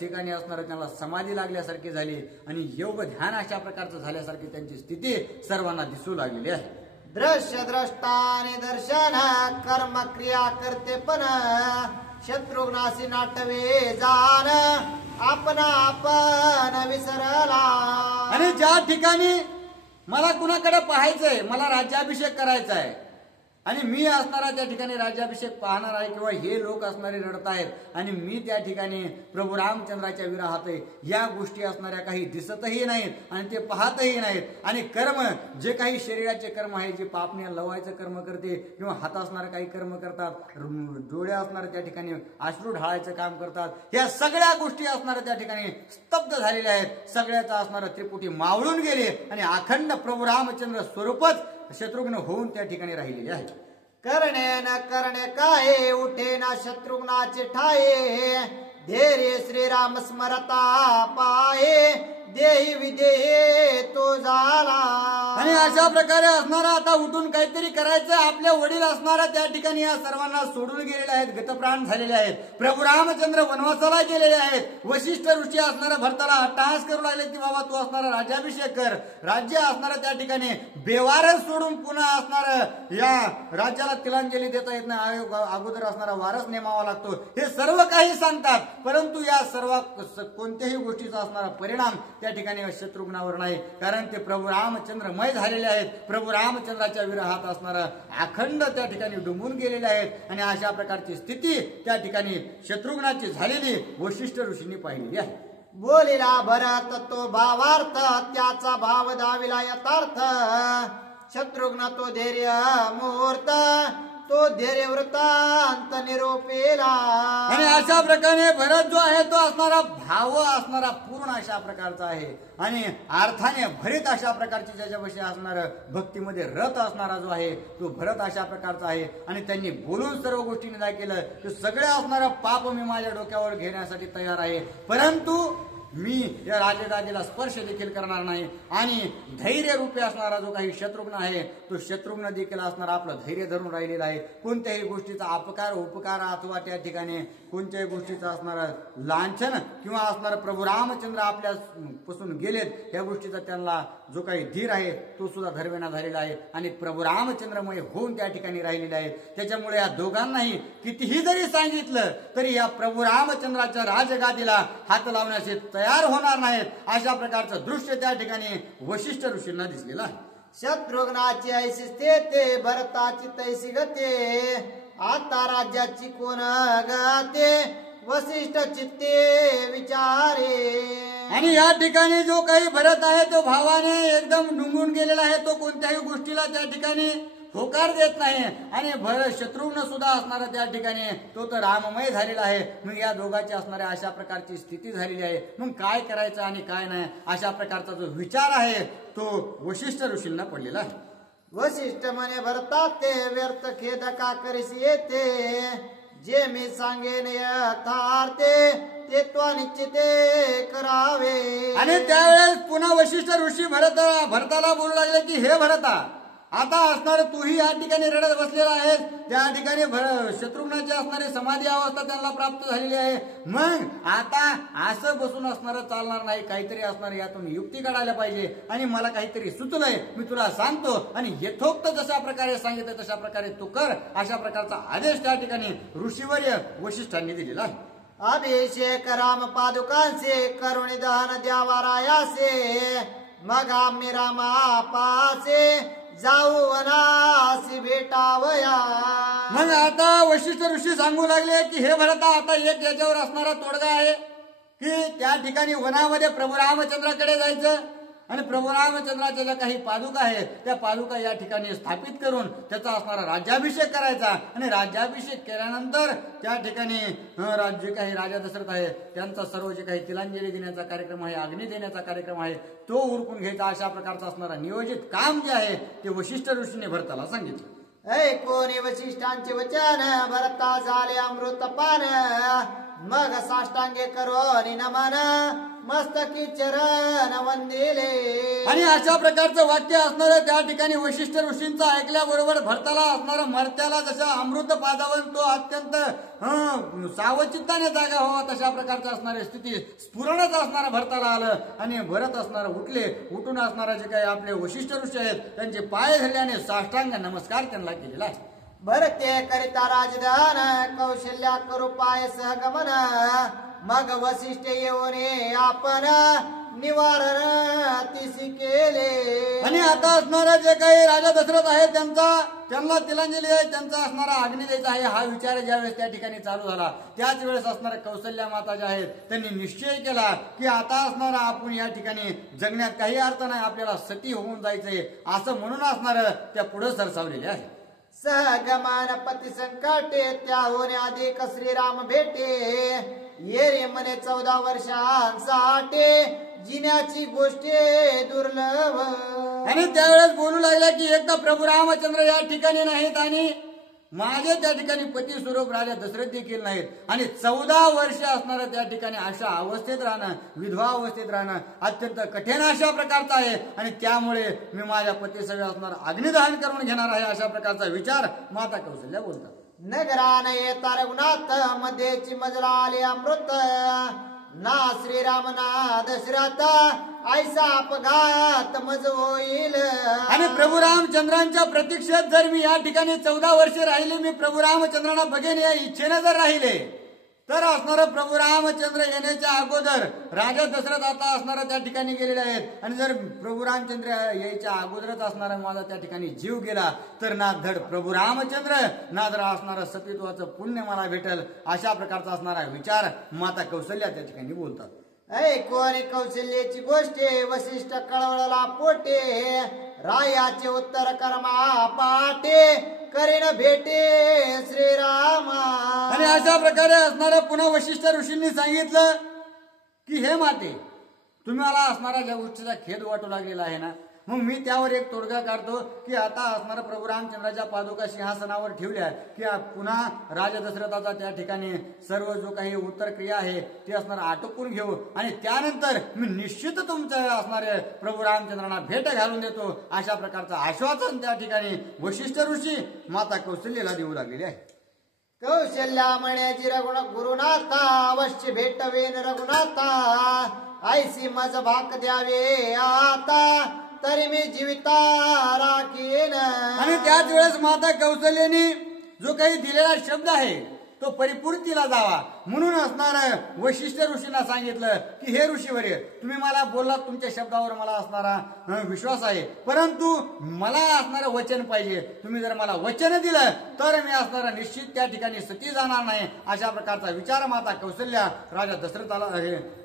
ठिकाणी असणारं त्यांना समाधी लागल्यासारखी झाली आणि योग ध्यान अशा प्रकारचं झाल्यासारखी त्यांची स्थिती सर्वांना दिसू लागलेली आहे. दृश्य द्रष्टाने दर्शन, कर्म क्रिया करते पण, शत्रुघ्नासी नाटवे जाण, आपण विसरला. आणि ज्या ठिकाणी मला कुणाकडे पाहायचंय, मला राज्याभिषेक करायचा आहे, आणि मी असणारा त्या ठिकाणी राज्याभिषेक पाहणार आहे किंवा हे लोक असणारे रडत आहेत आणि मी त्या ठिकाणी प्रभू रामचंद्राच्या विरहात आहे, या गोष्टी असणाऱ्या काही दिसतही नाहीत आणि ते पाहतही नाहीत. आणि कर्म जे काही शरीराचे कर्म आहे, जे पापण्या लवायचं कर्म करते किंवा हात असणारे काही कर्म करतात, डोळे असणारे त्या ठिकाणी अश्रू ढाळायचं काम करतात, या सगळ्या गोष्टी असणाऱ्या त्या ठिकाणी स्तब्ध झालेल्या आहेत. सगळ्याचा असणारं त्रिपुटी मावळून गेले आणि अखंड प्रभू रामचंद्र स्वरूपच शत्रुघ्न होऊन त्या ठिकाणी राहिलेले आहेत. करणे न करणे काय उठे ना शत्रुघ्नाचे ठाये, धैर्य श्रीराम स्मरता पाये, देही विदेही तो झाला. आणि अशा प्रकारे असणारा आता उठून काहीतरी करायचं, आपल्या वडील असणारा त्या ठिकाणी या सर्वांना सोडून गेलेले आहेत, गतप्राण झालेले आहेत. प्रभू रामचंद्र वनवासाला गेलेले आहेत. वशिष्ठ ऋषी असणारा भरताला अट्टहास करू लागले की बाबा तू असणारा राज्याभिषेक कर. राज्य असणारा त्या ठिकाणी बेवारस सोडून पुन्हा असणार या राज्याला तिलांजली देता येत नाही, अगोदर असणारा वारस नेमावा लागतो, हे सर्व काही सांगतात. परंतु या सर्व कोणत्याही गोष्टीचा असणारा परिणाम त्या ठिकाणी शत्रुघ्नावर नाही, कारण ते प्रभू रामचंद्रमय झालेले आहेत. प्रभू रामचंद्राच्या विरहात असणारा अखंड त्या ठिकाणी डुंबून गेलेले आहेत. आणि अशा प्रकारची स्थिती त्या ठिकाणी शत्रुघ्नाची झालेली वशिष्ठ ऋषींनी पाहिलेली आहे. बोलिला भरत तो भावार्थ, त्याचा भाव दाविला यथार्थ. शत्रुघ्न तो धैर्य मुहूर्त, तो धैर्य वृत्तांत निरोपेला. आणि अशा प्रकारे भरत जो आहे तो असणारा भाव असणारा पूर्ण अशा प्रकारचा आहे आणि अर्थाने भरित अशा प्रकारची ज्याच्यापाशी असणार भक्तीमध्ये रत असणारा जो आहे तो भरत अशा प्रकारचा आहे. आणि त्यांनी बोलून सर्व गोष्टी निदा केलं की सगळे असणारा पाप मी माझ्या डोक्यावर घेण्यासाठी तयार आहे, परंतु मी या राजगादीला स्पर्श देखील करणार नाही. आणि धैर्य रूपी असणारा जो काही शत्रुघ्न आहे तो शत्रुघ्न देखील असणारा आपलं धैर्य धरून राहिलेला आहे. कोणत्याही गोष्टीचा अपकार उपकार अथवा त्या ठिकाणी कोणत्याही गोष्टीचा असणारा लांछन किंवा असणारा प्रभू रामचंद्र आपल्या पासून गेलेत या गोष्टीचा त्यांना जो काही धीर आहे तो सुद्धा धरवेना झालेला आहे आणि प्रभू रामचंद्रमय होऊन त्या ठिकाणी राहिलेले आहेत. त्याच्यामुळे या दोघांनाही कितीही जरी सांगितलं तरी या प्रभू रामचंद्राच्या राजगादीला हात लावण्याचे तयार होणार नाहीत. अशा प्रकारचं दृश्य त्या ठिकाणी वशिष्ठ ऋषींना दिसलेलं आहे. शत्रुघ्नाची ऐशी स्थिती, भरताची तैसी गते, आता राज्याची कोण गाते, वसिष्ठ चित्ते विचारे. आणि या ठिकाणी जो काही भरत आहे तो भावाने एकदम डुंबून गेलेला आहे, तो कोणत्याही गोष्टीला त्या ठिकाणी होकार देत नाही. आणि शत्रुघ्न सुद्धा असणारा त्या ठिकाणी तो तर राममय झालेला आहे. मग या दोघांची असणाऱ्या अशा प्रकारची स्थिती झालेली आहे, मग काय करायचं आणि काय नाही अशा प्रकारचा जो विचार आहे तो वशिष्ठ ऋषींना पडलेला आहे. वसिष्ठ म्हणे भरता ते व्यर्थ खेद का करीस येते, जे मी सांगेन यथार्थे ते तो निश्चिते करावे. आणि त्यावेळेस पुन्हा वशिष्ठ ऋषी भरताला बोलू लागले की हे भरता, आता असणार तूही या ठिकाणी रडत बसलेला आहेस, त्या ठिकाणी शत्रुघ्नाची असणारी समाधी अवस्था त्यांना प्राप्त झालेली आहे. मग आता असं बसून असणारं चालणार नाही, काहीतरी असणार यातून युक्ती काढायला पाहिजे. आणि मला काहीतरी सुचलंय, मी तुला सांगतो आणि यथोक्त जशा प्रकारे सांगितलं तशा प्रकारे तू कर, अशा प्रकारचा आदेश त्या ठिकाणी ऋषीवर्य वशिष्ठांनी दिलेला आहे. अभिषेक राम पादुकांचे, करुणी दहन द्यावा रायासे, मग आम्ही रामा पासे जाऊ वनासी भेटावया. मग आता वशिष्ठ ऋषी सांगू लागले की हे भरता, आता एक याच्यावर असणारा तोडगा आहे की त्या ठिकाणी वनामध्ये प्रभू रामचंद्राकडे जायचं आणि प्रभू रामचंद्राच्या ज्या काही पादुका आहेत त्या पादुका या ठिकाणी स्थापित करून त्याचा असणारा राज्याभिषेक करायचा. आणि राज्याभिषेक केल्यानंतर त्या ठिकाणी जे काही राजा दशरथ आहे त्यांचा सर्व जे काही तिलांजली देण्याचा कार्यक्रम आहे, अग्नी देण्याचा कार्यक्रम आहे तो उरकून घ्यायचा. अशा प्रकारचा असणारा नियोजित काम जे आहे ते वशिष्ठ ऋषीने भरताला सांगितलं. ऐकोनी वशिष्ठांचे वचन, भरता झाले अमृतपान, मग साष्टांगे करो नमन, मस्तकी चरण वंदिले. आणि अशा प्रकारचं वाक्य असणार त्या ठिकाणी वशिष्ठ ऋषींचं ऐकल्याबरोबर भरताला असणारा मर्त्याला जसा अमृत पादावन तो अत्यंत सावचित्ताने जागा व्हावा तशा प्रकारच्या असणारी स्थिती स्फुरणच असणारा भरताला आलं. आणि भरत असणारा उठून असणारा जे काही आपले वशिष्ठ ऋषी आहेत त्यांचे पाय धरल्याने साष्टांग नमस्कार त्यांना केलेला आहे. भरते करिता राजधान, कौशल्या करू पाय सहगमन, मग वसिष्ठ येऊन आपण निवारण तिसी केले. आणि आता असणारा जे काही राजा दशरथ आहे त्यांना तिलांजली आहे, त्यांचा असणारा अग्नी द्यायचा आहे हा विचार ज्यावेळेस त्या ठिकाणी चालू झाला त्याच वेळेस असणाऱ्या कौशल्या माता ज्या आहेत त्यांनी निश्चय केला की आता असणारा आपण या ठिकाणी जगण्यात काही अर्थ नाही, आपल्याला सती होऊन जायचंय असं म्हणून असणार त्या पुढे सरसावलेले आहे. सहगमान पती संकटे त्याहून अधिक श्रीराम भेटे. ये रे म्हणे 14 वर्षांसाठी जिन्याची गोष्टी दुर्लभ. आणि त्यावेळेस बोलू लागला की एकदा प्रभू रामचंद्र या ठिकाणी नाहीत आणि माझे त्या ठिकाणी पती स्वरूप राजा दशरथ देखील नाहीत. आणि 14 वर्ष असणारं त्या ठिकाणी अशा अवस्थेत राहणं, विधवा अवस्थेत राहणं अत्यंत कठीण अशा प्रकारचं आहे. आणि त्यामुळे मी माझ्या पती सगळं असणार अग्निदहन करून घेणार आहे अशा प्रकारचा विचार माता कौशल्या बोलतात. नगरान येता रघुनाथ मध्येची मजला आले अमृत. ना श्रीराम ना दशरथ ऐसा अपघात मज होईल. आणि प्रभू रामचंद्रांच्या प्रतीक्षेत जर मी या ठिकाणी 14 वर्ष राहिले, मी प्रभू रामचंद्रांना बघेन या इच्छेने जर राहिले तर असणार प्रभू रामचंद्र येण्याच्या अगोदर राजा दशरथ आता असणारा त्या ठिकाणी गेलेले आहेत. आणि जर प्रभू रामचंद्र यायच्या अगोदरच असणारा माझा त्या ठिकाणी जीव गेला तर ना धड प्रभू रामचंद्र ना जर असणारं सतीत्वाचं पुण्य मला भेटेल अशा प्रकारचा असणारा विचार माता कौशल्या त्या ठिकाणी बोलतात. कोणी कौशल्याची गोष्टी वशिष्ठ कळवळला पोटे. रायाचे उत्तर कर्मा पाटे करीन भेटे श्रीरामा. आणि अशा प्रकारे असणाऱ्या पुन्हा वशिष्ठ ऋषींनी सांगितलं की हे माते, तुम्ही मला असणाऱ्या ज्या गोष्टीचा खेद वाटू लागलेला आहे ना, मग मी त्यावर एक तोडगा काढतो की आता असणाऱ्या प्रभू रामचंद्राच्या पादुका सिंहासनावर ठेवल्या की पुन्हा राजा दशरथाचा त्या ठिकाणी सर्व जो काही उत्तर क्रिया आहे ते असणार आटोपून घेऊ. आणि त्यानंतर मी निश्चित तुमच्या असणारे प्रभू रामचंद्रांना भेट घालून देतो अशा प्रकारचं आश्वासन त्या ठिकाणी वशिष्ठ ऋषी माता कौशल्याला देऊ लागलेले आहे. कौशल्या म्हण्याची गुरुनाथा अवश्य भेटवेन रघुनाथा. ऐसी मज भाक द्यावे आता तरी मी जीविता राखीन. आणि त्याच वेळेस माता कौशल्याने जो काही दिलेला शब्द आहे तो परिपूर्तीला जावा म्हणून असणार वशिष्ठ ऋषींना सांगितलं की हे ऋषीवर्य, तुम्ही मला बोललात, तुमच्या शब्दावर मला असणारा विश्वास आहे, परंतु मला असणारं वचन पाहिजे. तुम्ही जर मला वचन दिलं तर मी असणारा निश्चित त्या ठिकाणी सती जाणार नाही अशा प्रकारचा विचार माता कौशल्या राजा दशरथाला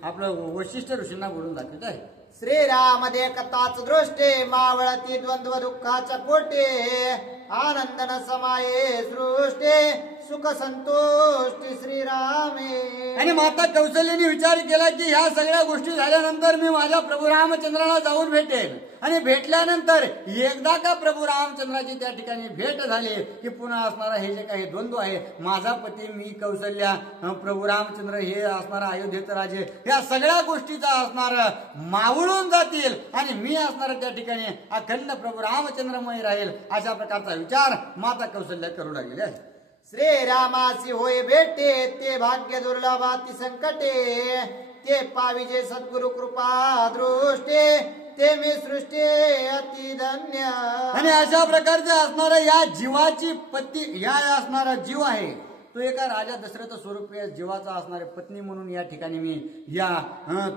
आपलं वशिष्ठ ऋषींना बोलून दाखवत आहे. श्रीराम देखताच दृष्टे मावळती द्वंद्व दुःखाच्या कोटे. आनंद न समाये सृष्टे सुख संतोष्टी श्रीरामे. आणि माता कौशल्याने विचार केला की ह्या सगळ्या गोष्टी झाल्यानंतर मी माझ्या प्रभू रामचंद्राला जाऊन भेटेल. आणि भेटल्यानंतर एकदा का प्रभू रामचंद्राची त्या ठिकाणी भेट झाली की पुन्हा असणारा हे जे काही द्वंद्व आहे, माझा पती, मी कौशल्या, प्रभू रामचंद्र, हे असणारा अयोध्येचे राजे, या सगळ्या गोष्टीचा असणार मावळून जातील आणि मी असणार त्या ठिकाणी अखंड प्रभू रामचंद्रमय राहील अशा प्रकारचा विचार माता कौशल्या करू लागलेले आहे. श्रीरामासी होय भेटे ते भाग्य दुर्लभाती संकटे. ते पाविजे सद्गुरु कृपा दृष्टे ते मी सृष्टी अति धन्य. आणि अशा प्रकारचे असणारा या जीवाची पत्नी, या असणारा जीव आहे तो एका राजा दशरथ स्वरूपी जीवाचा असणारे पत्नी म्हणून या ठिकाणी मी या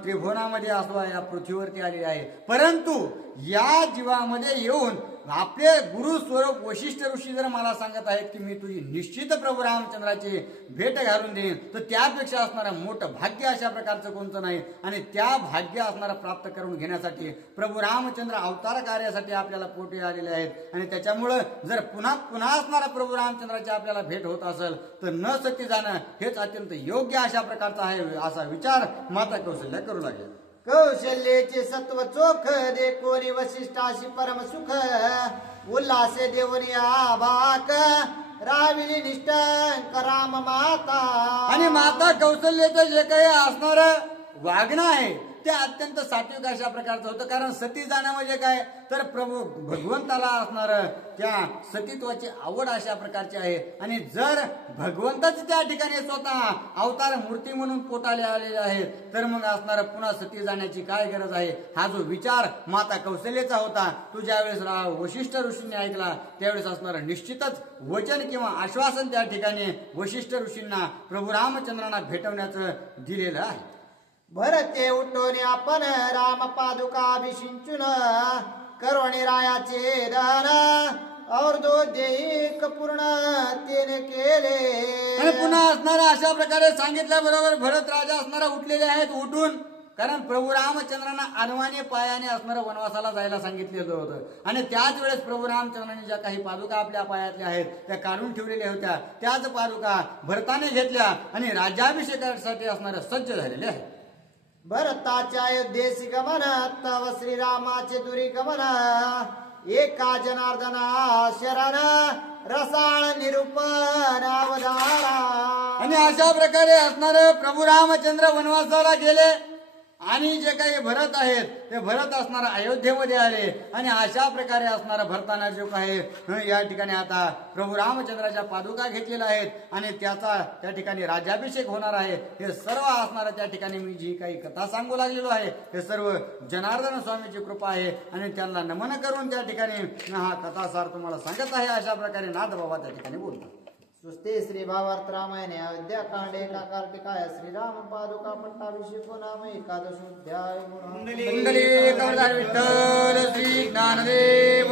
त्रिभुवनामध्ये असो या पृथ्वीवरती आलेले आहे. परंतु या जीवामध्ये येऊन आपले गुरु स्वरूप वशिष्ठ ऋषी जर मला सांगत आहेत की मी तुझी निश्चित प्रभू रामचंद्राची भेट घालून देईन तर त्यापेक्षा असणारं मोठं भाग्य अशा प्रकारचं कोणतं नाही. आणि त्या भाग्य असणारा प्राप्त करून घेण्यासाठी प्रभू रामचंद्र अवतार कार्यासाठी आपल्याला पोटी आलेले आहेत. आणि त्याच्यामुळं जर पुन्हा असणारा प्रभू रामचंद्राची आपल्याला भेट होत असेल तर न सती जाणं हेच अत्यंत योग्य अशा प्रकारचा आहे असा विचार माता कौशल्या करू लागले. कौशल्याचे सत्व चोख दे कोणी वशिष्ठाशी परम सुख. उल्हासे देवनी आभाक राविली निष्ठंक राम माता. आणि माता कौशल्याचं जे काही असणार वागणं आहे ते अत्यंत सात्विक अशा प्रकारचं होतं. कारण सती जाणं म्हणजे काय तर प्रभू भगवंताला असणार त्या सतीत्वाची आवड अशा प्रकारची आहे. आणि जर भगवंताच त्या ठिकाणी स्वतः अवतार मूर्ती म्हणून पोटाले आलेले आहेत तर मग असणार पुन्हा सती जाण्याची काय गरज आहे हा जो विचार माता कौशल्याचा होता तो ज्यावेळेस वशिष्ठ ऋषींनी ऐकला त्यावेळेस असणार निश्चितच वचन किंवा आश्वासन त्या ठिकाणी वशिष्ठ ऋषींना प्रभू रामचंद्रांना भेटवण्याचं दिलेलं आहे. भरते उठून आपण राम पादुका अभिषिंचून करोणी रायाचे दान और दो देईक पूर्ण तेने केले. आणि पुन्हा असणारा अशा प्रकारे सांगितल्याबरोबर भरत राजा असणारा उठलेले आहेत उठून, कारण प्रभू रामचंद्रांना अनवानी पायाने असणारं वनवासाला जायला सांगितलेलं होतं आणि त्याच वेळेस प्रभू रामचंद्रांनी ज्या काही पादुका आपल्या पायातल्या आहेत त्या काढून ठेवलेल्या होत्या, त्याच पादुका भरताने घेतल्या आणि राज्याभिषेकासाठी असणाऱ्या सज्ज झालेले आहेत. भरताच्या अयोध्येसी गमन तव श्रीरामाचे दुरी गमन एका जनार्दना शरण रसाळ निरूपण अवधारा. आणि अशा प्रकारे असणारे प्रभू रामचंद्र वनवासाला गेले आणि जे काही भरत आहेत ते भरत असणारा अयोध्येमध्ये आले आणि अशा प्रकारे असणारा भरताना जो काही या ठिकाणी आता प्रभू रामचंद्राच्या पादुका घेतलेल्या आहेत आणि त्याचा त्या ठिकाणी राज्याभिषेक होणार आहे. हे सर्व असणारं त्या ठिकाणी मी जी काही कथा सांगू लागलेलो आहे हे सर्व जनार्दन स्वामीची कृपा आहे आणि त्यांना नमन करून त्या ठिकाणी हा कथासार तुम्हाला सांगत आहे. अशा प्रकारे नाथ बाबा त्या ठिकाणी बोलतात. सुस्ते श्री भावार्थ रामायणे अयोध्या कांडे एका टीकाय श्रीराम पादुका पट्टाभिषेको नाम एकादशोध्याय. विठ्ठल श्री ज्ञानदेव